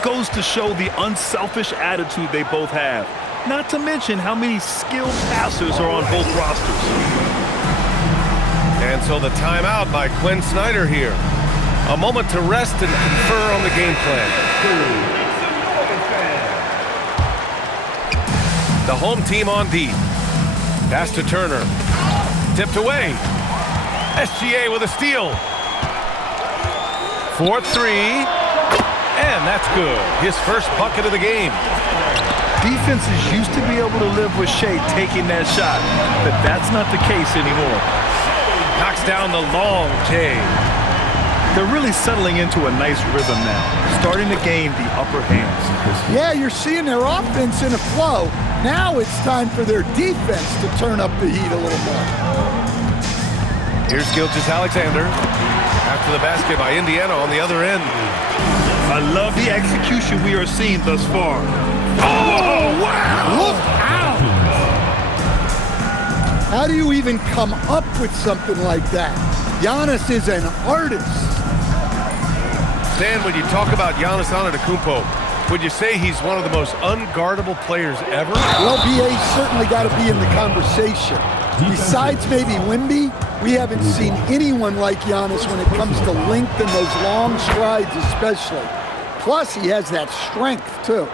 it goes to show the unselfish attitude they both have. Not to mention how many skilled passers are on both rosters. And so the timeout by Quinn Snyder here. A moment to rest and confer on the game plan. The home team on deep. Pass to Turner. Tipped away. SGA with a steal. 4-3. And that's good. His first bucket of the game. Defenses used to be able to live with Shea taking that shot, but that's not the case anymore. Knocks down the long J. They're really settling into a nice rhythm now, starting to gain the upper hands. Yeah, you're seeing their offense in a flow. Now it's time for their defense to turn up the heat a little more. Here's Gilgeous-Alexander. After the basket by Indiana on the other end. I love the execution we are seeing thus far. Oh, wow! Look out! How do you even come up with something like that? Giannis is an artist. Stan, when you talk about Giannis Antetokounmpo, would you say he's one of the most unguardable players ever? Well, BA's certainly got to be in the conversation. Besides maybe Wemby, we haven't seen anyone like Giannis when it comes to length and those long strides especially. Plus, he has that strength, too.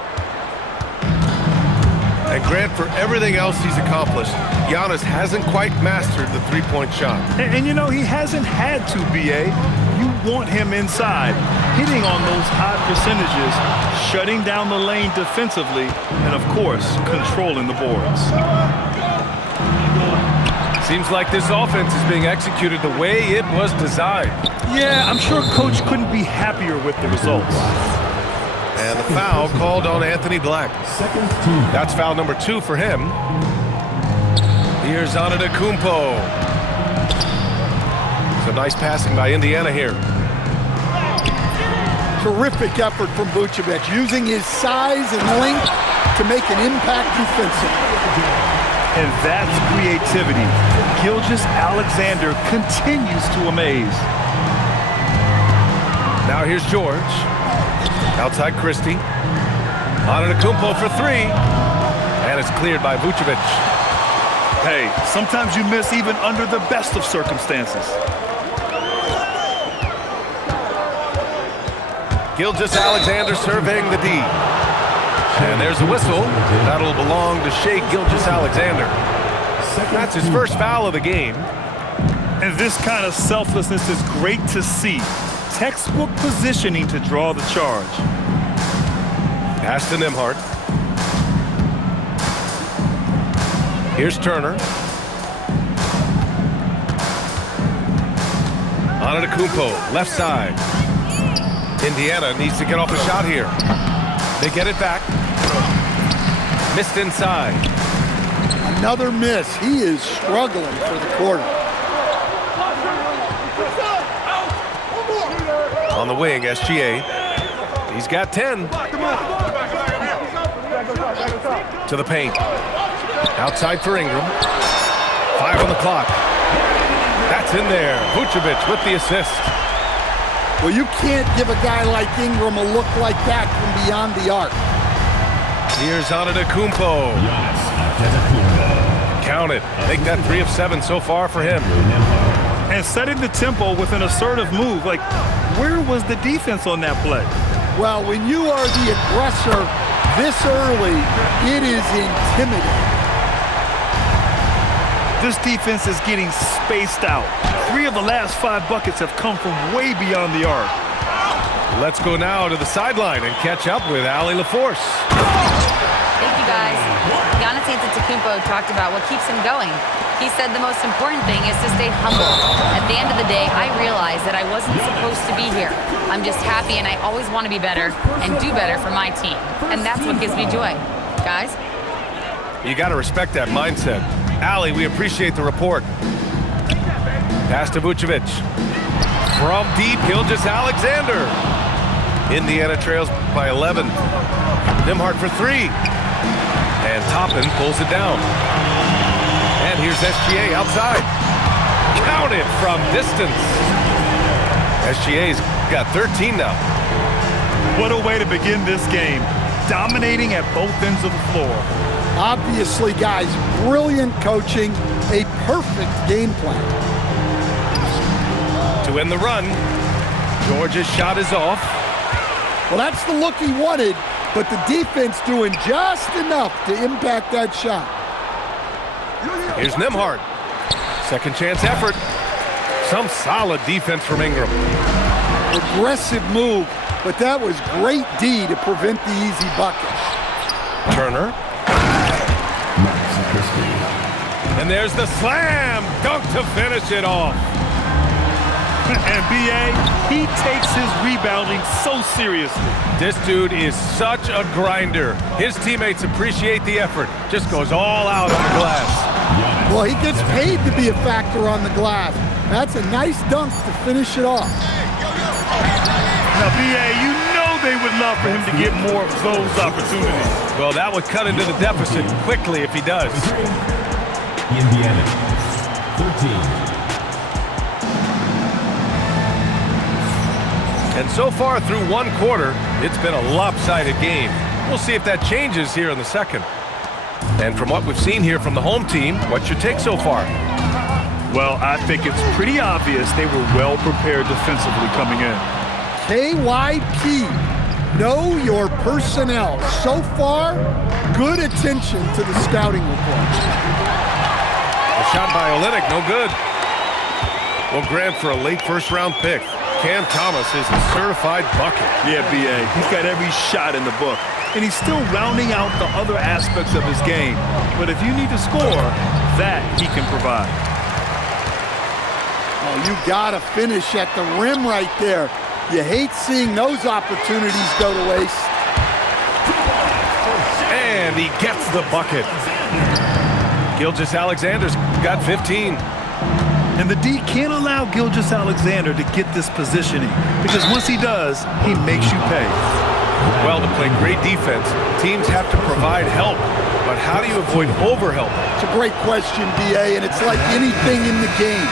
And Grant, for everything else he's accomplished, Giannis hasn't quite mastered the three-point shot. And you know, he hasn't had to, BA. You want him inside, hitting on those high percentages, shutting down the lane defensively, and, of course, controlling the boards. Seems like this offense is being executed the way it was designed. Yeah, I'm sure Coach couldn't be happier with the results. And the foul called on Anthony Black. That's foul number 2 for him. Here's Antetokounmpo. Some nice passing by Indiana here. Terrific effort from Vucevic, using his size and length to make an impact defensively. And that's creativity. Gilgeous-Alexander continues to amaze. Now here's George. Outside Christie. Antetokounmpo for 3. And it's cleared by Vucevic. Hey, sometimes you miss even under the best of circumstances. Gilgeous-Alexander surveying the D. And there's a whistle. That'll belong to Shai Gilgeous-Alexander. That's his first foul of the game. And this kind of selflessness is great to see. Textbook positioning to draw the charge. Pass to Nembhard. Here's Turner. Antetokounmpo, left side. Indiana needs to get off a shot here. They get it back. Missed inside. Another miss. He is struggling for the quarter. On the wing, SGA. He's got 10. To the paint. Outside for Ingram. 5 on the clock. That's in there. Vucevic with the assist. Well, you can't give a guy like Ingram a look like that from beyond the arc. Here's Antetokounmpo. Count it. Make that 3 of 7 so far for him. And setting the tempo with an assertive move. Like, where was the defense on that play? Well, when you are the aggressor this early, it is intimidating. This defense is getting spaced out. 3 of the last 5 buckets have come from way beyond the arc. Let's go now to the sideline and catch up with Allie LaForce. Thank you, guys. Giannis Antetokounmpo talked about what keeps him going. He said the most important thing is to stay humble. At the end of the day, I realized that I wasn't supposed to be here. I'm just happy, and I always want to be better and do better for my team. And that's what gives me joy. Guys? You got to respect that mindset. Allie, we appreciate the report. Pass to Vucevic. From deep, Gilgeous-Alexander. Indiana trails by 11. Nembhard for 3. And Toppin pulls it down. And here's SGA outside. Counted from distance. SGA's got 13 now. What a way to begin this game. Dominating at both ends of the floor. Obviously, guys, brilliant coaching, a perfect game plan. To end the run, Georgia's shot is off. Well, that's the look he wanted, but the defense doing just enough to impact that shot. Here's Nembhard. Second chance effort. Some solid defense from Ingram. Aggressive move, but that was great D to prevent the easy bucket. Turner. And there's the slam dunk to finish it off. And B.A., he takes his rebounding so seriously. This dude is such a grinder. His teammates appreciate the effort. Just goes all out on the glass. Well, he gets paid to be a factor on the glass. That's a nice dunk to finish it off. Now, B.A., you know they would love for him to get more of those opportunities. Well, that would cut into the deficit quickly if he does. Indiana, 13. And so far through one quarter, it's been a lopsided game. We'll see if that changes here in the second. And from what we've seen here from the home team, what's your take so far? Well, I think it's pretty obvious they were well prepared defensively coming in. KYP, know your personnel. So far, good attention to the scouting report. A shot by Olynyk, no good. Well, Grant, for a late first-round pick, Cam Thomas is a certified bucket. Yeah, B.A., he's got every shot in the book. And he's still rounding out the other aspects of his game. But if you need to score, that he can provide. Oh, you gotta finish at the rim right there. You hate seeing those opportunities go to waste. And he gets the bucket. Gilgeous-Alexander's got 15. And the D can't allow Gilgeous-Alexander to get this positioning, because once he does, he makes you pay. Well, to play great defense, teams have to provide help. But how do you avoid overhelp? It's a great question, B.A., and it's like anything in the game.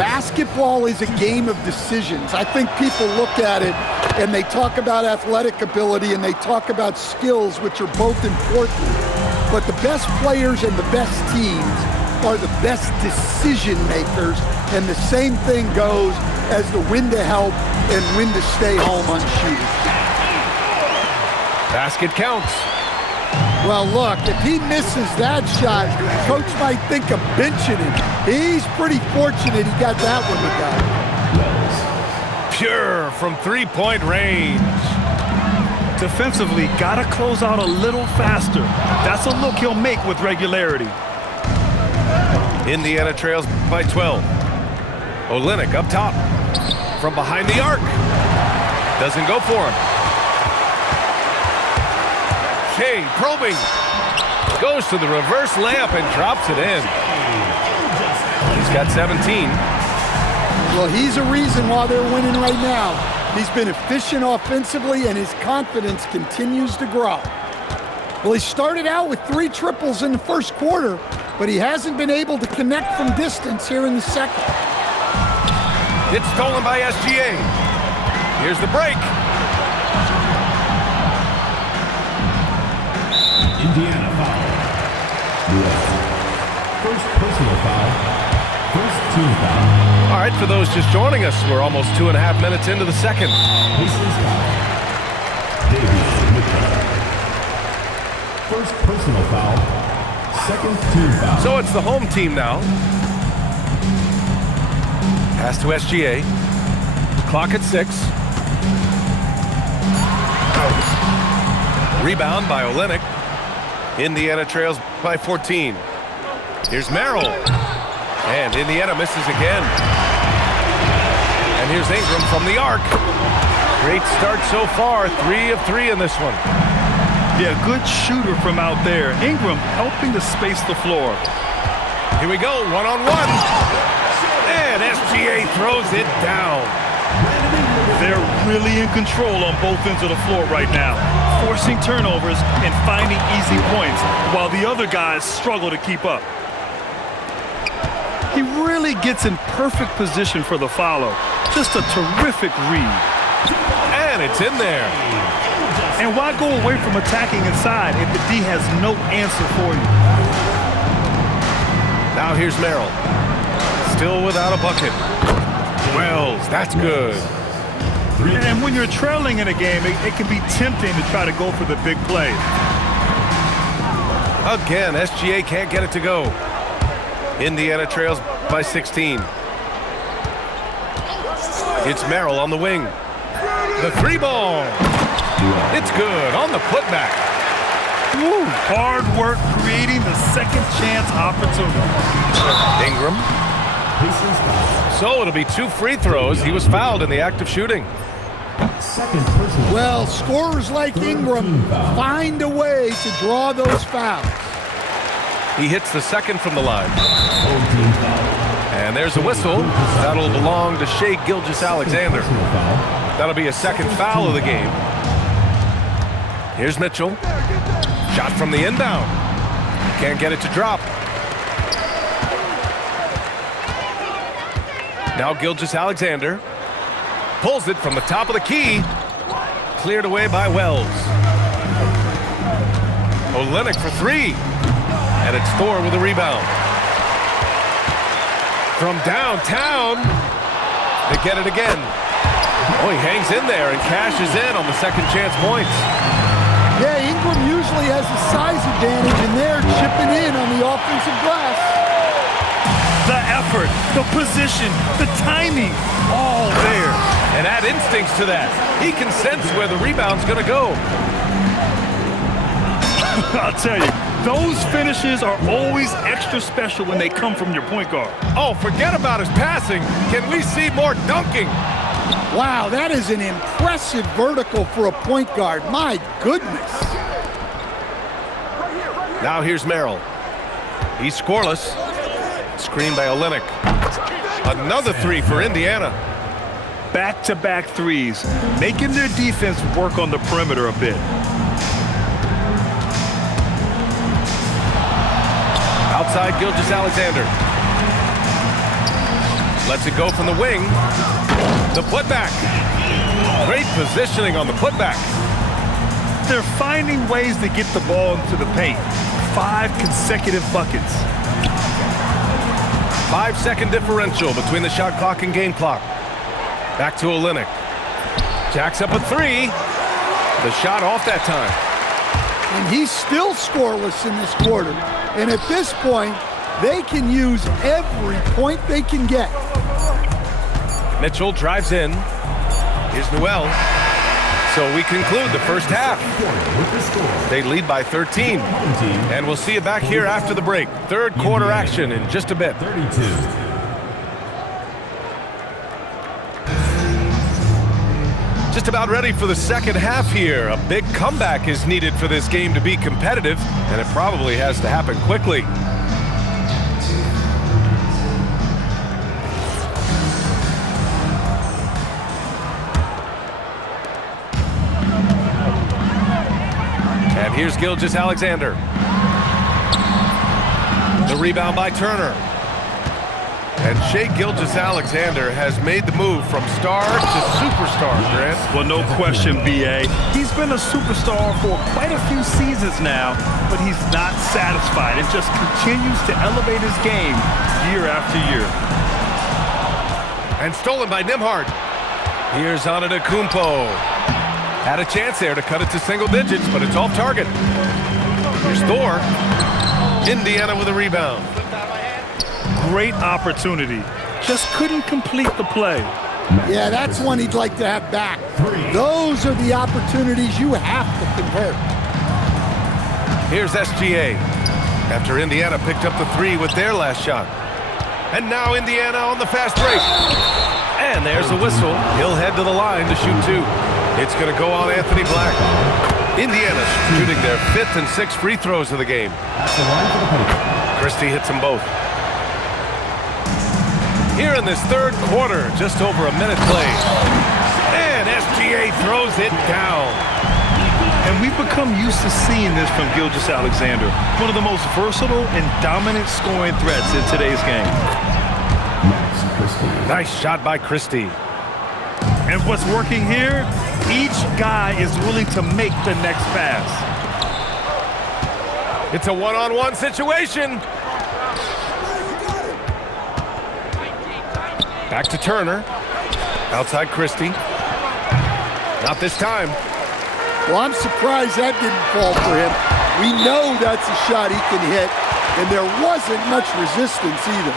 Basketball is a game of decisions. I think people look at it and they talk about athletic ability and they talk about skills, which are both important. But the best players and the best teams are the best decision makers, and the same thing goes as the when to help and when to stay home on shooters. Basket counts. Well, look, if he misses that shot, coach might think of benching him. He's pretty fortunate he got that one to go. Pure from three-point range. Defensively, gotta close out a little faster. That's a look he'll make with regularity. Indiana trails by 12. Olynyk up top. From behind the arc. Doesn't go for him. Shea probing. Goes to the reverse layup and drops it in. He's got 17. Well, he's a reason why they're winning right now. He's been efficient offensively, and his confidence continues to grow. Well, he started out with 3 triples in the first quarter, but he hasn't been able to connect from distance here in the second. It's stolen by SGA. Here's the break. Indiana foul. First personal foul. First team foul. All right, for those just joining us, we're almost 2.5 minutes into the second. Pacers foul. David Mitchell. First personal foul. Second team foul. So it's the home team now. Pass to SGA. Clock at 6. Rebound by Olynyk. Indiana trails by 14. Here's Merrill. And Indiana misses again. And here's Ingram from the arc. Great start so far. 3 of 3 in this one. Yeah, good shooter from out there. Ingram helping to space the floor. Here we go, one-on-one. And SGA throws it down. They're really in control on both ends of the floor right now, forcing turnovers and finding easy points, while the other guys struggle to keep up. He really gets in perfect position for the follow. Just a terrific read. And it's in there. And why go away from attacking inside if the D has no answer for you? Now here's Merrill. Still without a bucket. Wells, that's good. And when you're trailing in a game, it can be tempting to try to go for the big play. Again, SGA can't get it to go. Indiana trails by 16. It's Merrill on the wing. The three ball. It's good on the putback. Woo, hard work creating the second chance opportunity. Ingram. So it'll be 2 free throws. He was fouled in the act of shooting. Well, scorers like Ingram find a way to draw those fouls. He hits the second from the line. And there's a whistle. That'll belong to Shai Gilgeous-Alexander. That'll be a second foul of the game. Here's Mitchell. Shot from the inbound. Can't get it to drop. Now Gilgeous-Alexander pulls it from the top of the key. Cleared away by Wells. Olynyk for 3. And it's Thor with a rebound. From downtown, they get it again. Oh, he hangs in there and cashes in on the second chance points. Yeah, Ingram usually has a size advantage, and they're chipping in on the offensive glass. The effort, the position, the timing, all there. And add instincts to that. He can sense where the rebound's going to go. I'll tell you, those finishes are always extra special when they come from your point guard. Oh, forget about his passing. Can we see more dunking? Wow, that is an impressive vertical for a point guard. My goodness. Now here's Merrill. He's scoreless. Screened by Olynyk. Another 3 for Indiana. Back-to-back threes, making their defense work on the perimeter a bit. Outside Gilgeous-Alexander. Lets it go from the wing. The putback. Great positioning on the putback. They're finding ways to get the ball into the paint. 5 consecutive buckets. 5-second differential between the shot clock and game clock. Back to Olynyk. Jacks up a 3. The shot off that time. And he's still scoreless in this quarter. And at this point, they can use every point they can get. Mitchell drives in. Here's Noel. So we conclude the first half. They lead by 13. And we'll see you back here after the break. Third quarter action in just a bit. 32. Just about ready for the second half here. A big comeback is needed for this game to be competitive, and it probably has to happen quickly. And here's Gilgeous-Alexander. The rebound by Turner. And Shai Gilgeous-Alexander has made the move from star to superstar, Grant. Well, no question, B.A. He's been a superstar for quite a few seasons now, but he's not satisfied and just continues to elevate his game year after year. And stolen by Nembhard. Here's Antetokounmpo. Had a chance there to cut it to single digits, but it's off target. Here's Thor. Indiana with a rebound. Great opportunity. Just couldn't complete the play. Yeah, that's one he'd like to have back. Those are the opportunities you have to convert. Here's SGA. After Indiana picked up the 3 with their last shot. And now Indiana on the fast break. And there's a whistle. He'll head to the line to shoot 2. It's going to go on Anthony Black. Indiana shooting their 5th and 6th free throws of the game. Christie hits them both. Here in this third quarter, just over a minute played. And SGA throws it down. And we've become used to seeing this from Gilgeous-Alexander, one of the most versatile and dominant scoring threats in today's game. Nice shot by Christie. And what's working here? Each guy is willing to make the next pass. It's a one-on-one situation. Back to Turner. Outside Christie. Not this time. Well, I'm surprised that didn't fall for him. We know that's a shot he can hit, and there wasn't much resistance either.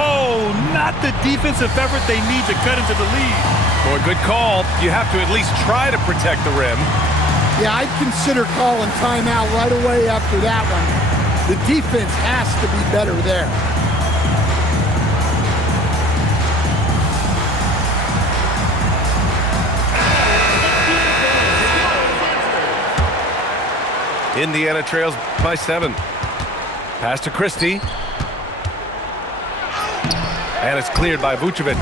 Oh, not the defensive effort they need to cut into the lead. Boy, good call. You have to at least try to protect the rim. Yeah, I'd consider calling timeout right away after that one. The defense has to be better there. Indiana trails by 7. Pass to Christie. And it's cleared by Vucevic.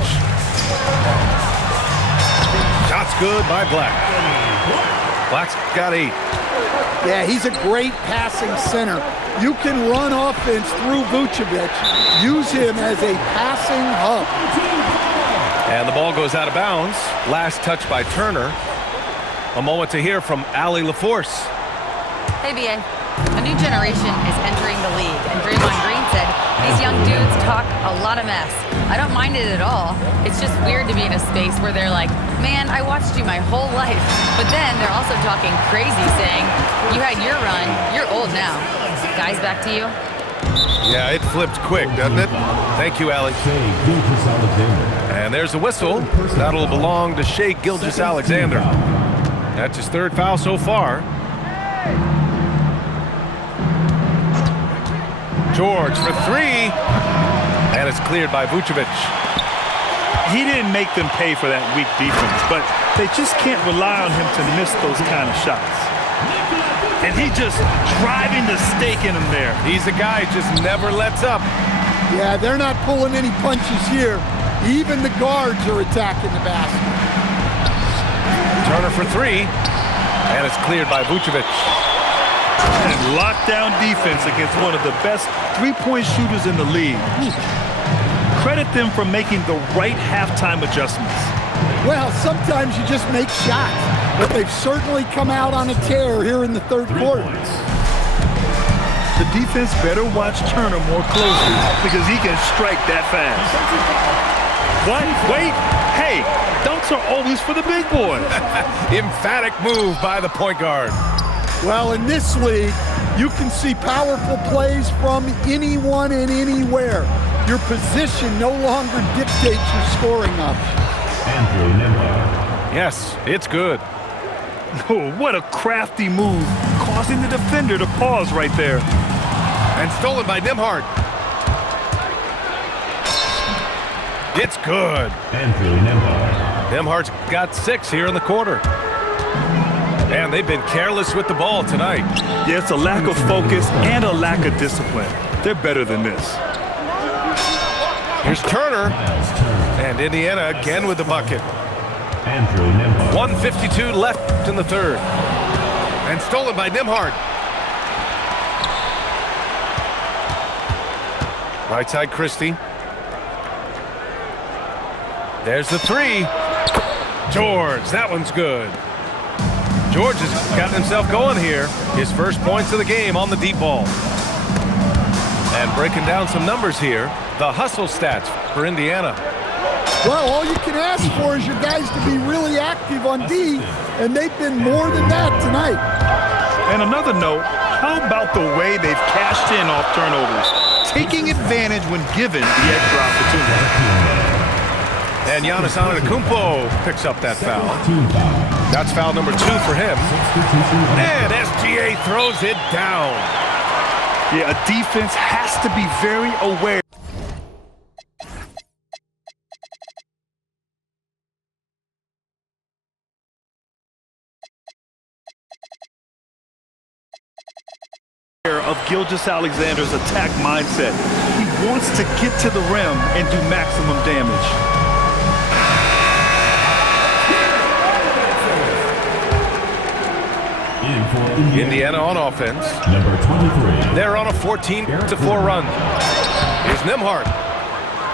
Shot's good by Black. Black's got 8. Yeah, he's a great passing center. You can run offense through Vucevic. Use him as a passing hub. And the ball goes out of bounds. Last touch by Turner. A moment to hear from Allie LaForce. Hey, BA. A new generation is entering the league, and Draymond Green said these young dudes talk a lot of mess. I don't mind it at all. It's just weird to be in a space where they're like, man, I watched you my whole life. But then they're also talking crazy, saying, you had your run, you're old now. Guys, back to you. Yeah, it flipped quick, doesn't it? Thank you, Allie. And there's the whistle. That'll belong to Shai Gilgeous-Alexander. That's his 3rd foul so far. George for 3, and it's cleared by Vucevic. He didn't make them pay for that weak defense, but they just can't rely on him to miss those kind of shots. And he just driving the stake in him there. He's a guy who just never lets up. Yeah, they're not pulling any punches here. Even the guards are attacking the basket. Turner for 3, and it's cleared by Vucevic. And lockdown defense against one of the best three-point shooters in the league. Credit them for making the right halftime adjustments. Well, sometimes you just make shots, but they've certainly come out on a tear here in the 3rd quarter. The defense better watch Turner more closely because he can strike that fast. What? Wait. Hey, dunks are always for the big boys. Emphatic move by the point guard. Well, in this league, you can see powerful plays from anyone and anywhere. Your position no longer dictates your scoring options. Yes, it's good. Oh, what a crafty move, causing the defender to pause right there. And stolen by Nembhard. It's good. Nembhard's got 6 here in the quarter. And they've been careless with the ball tonight. Yeah, it's a lack of focus and a lack of discipline. They're better than this. Here's Turner. And Indiana again with the bucket. 1:52 left in the 3rd. And stolen by Nembhard. Right side Christie. There's the 3. George, that one's good. George has gotten himself going here. His first points of the game on the deep ball. And breaking down some numbers here, the hustle stats for Indiana. Well, all you can ask for is your guys to be really active on D, and they've been more than that tonight. And another note, how about the way they've cashed in off turnovers, taking advantage when given the extra opportunity. And Giannis Antetokounmpo picks up that foul. That's foul number 2 for him. And SGA throws it down. Yeah, a defense has to be very aware. Of Gilgeous-Alexander's attack mindset. He wants to get to the rim and do maximum damage. Indiana on offense. Number 23. They're on a 14-4 run. Here's Nembhard.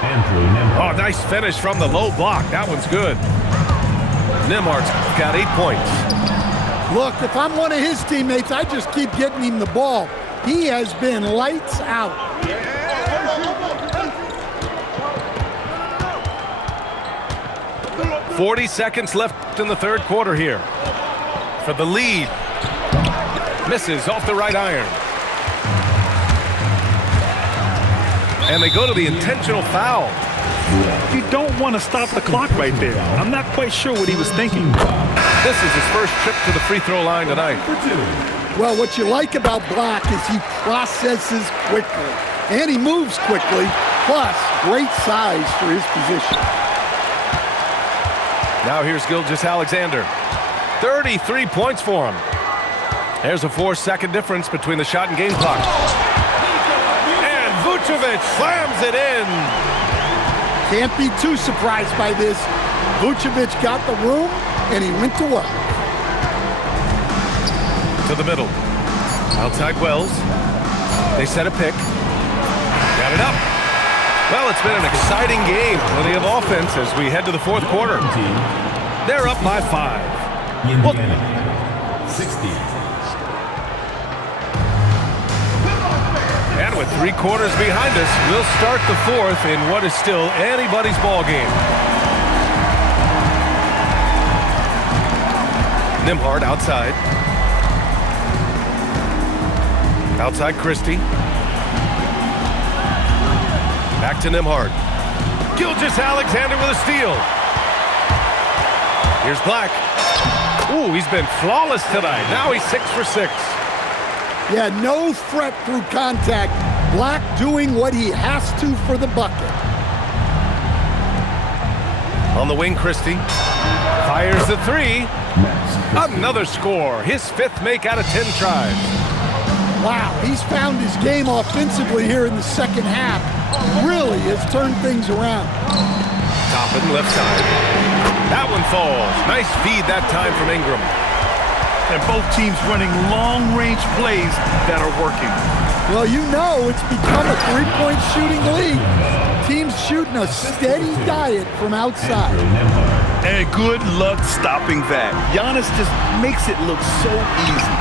Andrew Nembhard. Oh, nice finish from the low block. That one's good. Nimhardt's got 8 points. Look, if I'm one of his teammates, I just keep getting him the ball. He has been lights out. "40 seconds left in the third quarter here. For the lead. Misses off the right iron. And they go to the intentional foul. You don't want to stop the clock right there. I'm not quite sure what he was thinking. This is his first trip to the free throw line tonight. Well, what you like about Black is he processes quickly, and he moves quickly, plus great size for his position. Now here's Gilgeous-Alexander. 33 points for him. There's a 4-second difference between the shot and game clock. And Vucevic slams it in. Can't be too surprised by this. Vucevic got the room, and he went to work. To the middle. Outside Wells. They set a pick. Got it up. Well, it's been an exciting game. Plenty of offense as we head to the fourth quarter. They're up by 5. Indiana, 60. And with 3 quarters behind us, we'll start the fourth in what is still anybody's ball game. Nimhardt outside. Outside Christie. Back to Nimhardt. Gilgeous-Alexander with a steal. Here's Black. Ooh, he's been flawless tonight. Now he's 6 for 6. Yeah, no threat through contact. Black doing what he has to for the bucket. On the wing, Christie. Fires the 3. Another score. His 5th make out of 10 tries. Wow, he's found his game offensively here in the second half. Really has turned things around. Toppin left side. That one falls. Nice feed that time from Ingram. And both teams running long-range plays that are working. Well, you know it's become a three-point shooting league. Teams shooting a steady diet from outside. And good luck stopping that. Giannis just makes it look so easy.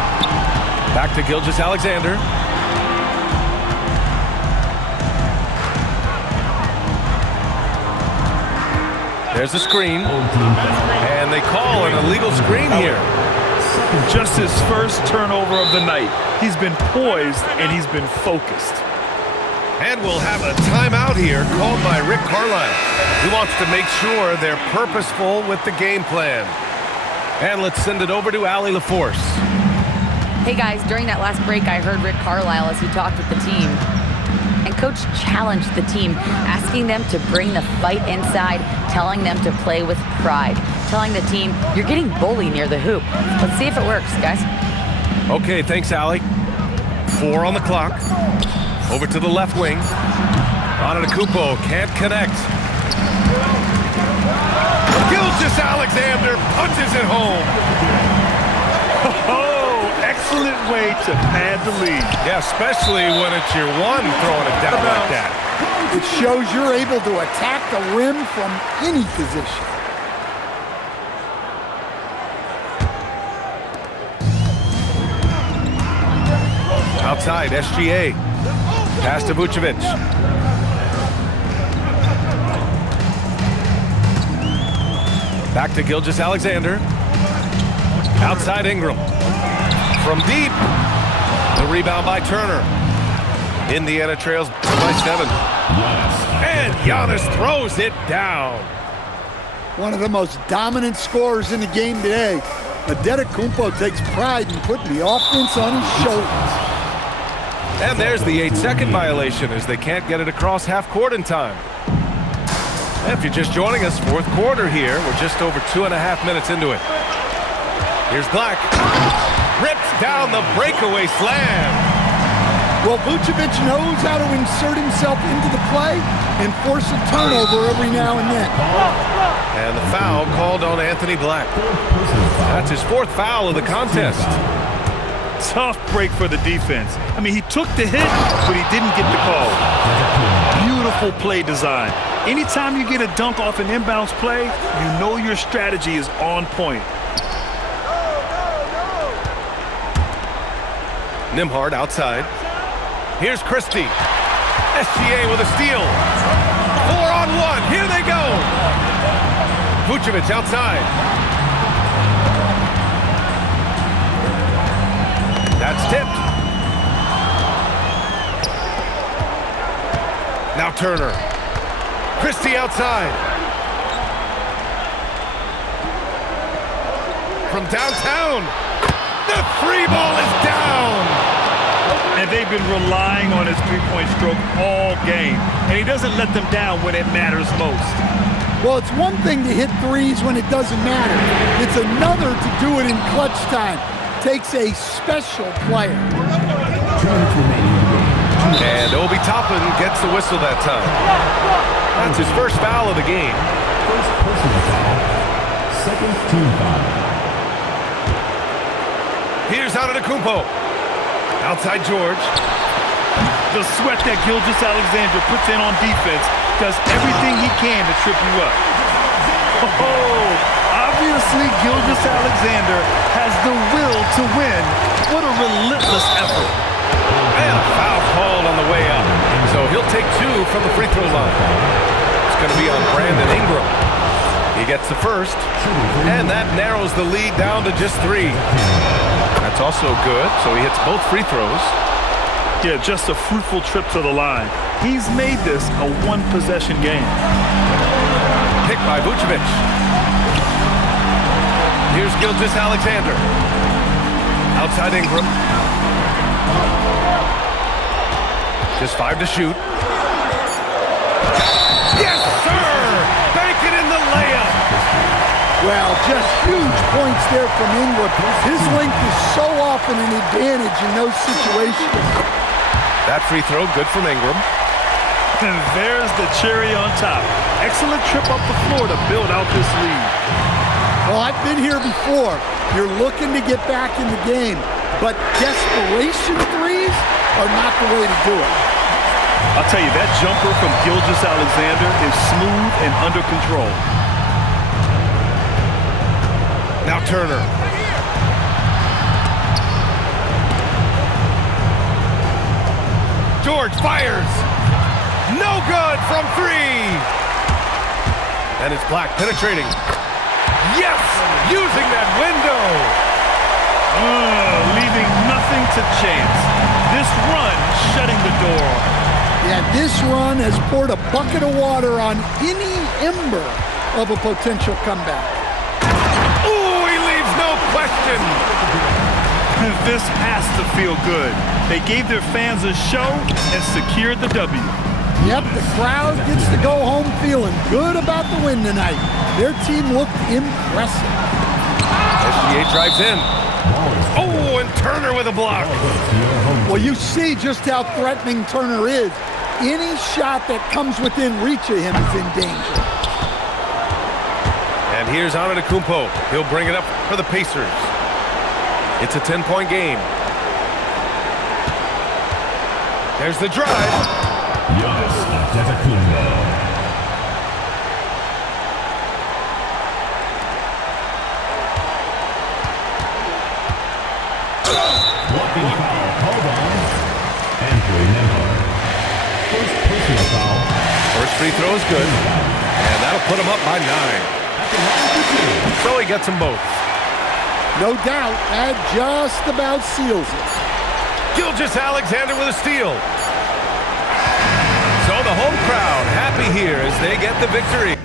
Back to Gilgeous-Alexander. There's a screen. And they call an illegal screen here. Just his first turnover of the night. He's been poised and he's been focused. And we'll have a timeout here called by Rick Carlisle. He wants to make sure they're purposeful with the game plan. And let's send it over to Allie LaForce. Hey guys, during that last break, I heard Rick Carlisle as he talked with the team. And Coach challenged the team, asking them to bring the fight inside, telling them to play with pride, telling the team, you're getting bullied near the hoop. Let's see if it works, guys. Okay, thanks, Allie. 4 on the clock. Over to the left wing. Antetokounmpo can't connect. Gilgeous-Alexander punches it home. Oh, excellent way to pad the lead. Yeah, especially when it's your one throwing it down like that. It shows you're able to attack the rim from any position. Outside, SGA. Pass to Vucevic. Back to Gilgeous-Alexander. Outside Ingram. From deep. The rebound by Turner. Indiana trails by 7. And Giannis throws it down. One of the most dominant scorers in the game today. Antetokounmpo takes pride in putting the offense on his shoulders. And there's the 8-second violation as they can't get it across half court in time. And if you're just joining us, fourth quarter here. We're just over 2.5 minutes into it. Here's Black. Rips down the breakaway slam. Well, Vucevic knows how to insert himself into the play and force a turnover every now and then. And the foul called on Anthony Black. That's his 4th foul of the contest. Tough break for the defense. I mean, he took the hit, but he didn't get the call. Beautiful play design. Anytime you get a dunk off an inbounds play, you know your strategy is on point. Nembhard outside. Here's Christie. SGA with a steal. 4-on-1. Here they go. Vucevic outside. That's tipped. Now Turner. Christie outside. From downtown. The free ball is down. And they've been relying on his three-point stroke all game. And he doesn't let them down when it matters most. Well, it's one thing to hit threes when it doesn't matter. It's another to do it in clutch time. Takes a special player. And Obi Toppin gets the whistle that time. That's his first foul of the game. First personal foul. Second team foul. Here's Antetokounmpo. Outside George. The sweat that Gilgeous-Alexander puts in on defense does everything he can to trip you up. Oh, obviously Gilgeous-Alexander has the will to win. What a relentless effort. And a foul called on the way up. So he'll take 2 from the free throw line. It's going to be on Brandon Ingram. He gets the first, and that narrows the lead down to just 3. That's also good, so he hits both free throws. Yeah, just a fruitful trip to the line. He's made this a one-possession game. Pick by Vucevic. Here's Gilgeous-Alexander. Outside Ingram. Just 5 to shoot. Yes, sir! Bank it in the layup. Well, just huge points there from Ingram. His length is so often an advantage in those situations. That free throw, good from Ingram. And there's the cherry on top. Excellent trip up the floor to build out this lead. Well, I've been here before. You're looking to get back in the game, but desperation threes are not the way to do it. I'll tell you, that jumper from Gilgeous-Alexander is smooth and under control. Now Turner. George fires. No good from 3. And it's Black penetrating. Yes! Using that window. Leaving nothing to chance. This run shutting the door. Yeah, this run has poured a bucket of water on any ember of a potential comeback. Ooh, he leaves no question. This has to feel good. They gave their fans a show and secured the W. Yep, the crowd gets to go home feeling good about the win tonight. Their team looked impressive. SGA drives in. Oh, and Turner with a block. Well, you see just how threatening Turner is. Any shot that comes within reach of him is in danger. And here's Antetokounmpo. He'll bring it up for the Pacers. It's a 10-point game. There's the drive. Giannis Antetokounmpo. Blocking foul called on Andrew Nembhard. First personal foul. First free throw is good. And that'll put him up by 9. So he gets them both. No doubt, that just about seals it. Gilgeous-Alexander with a steal. So the home crowd happy here as they get the victory.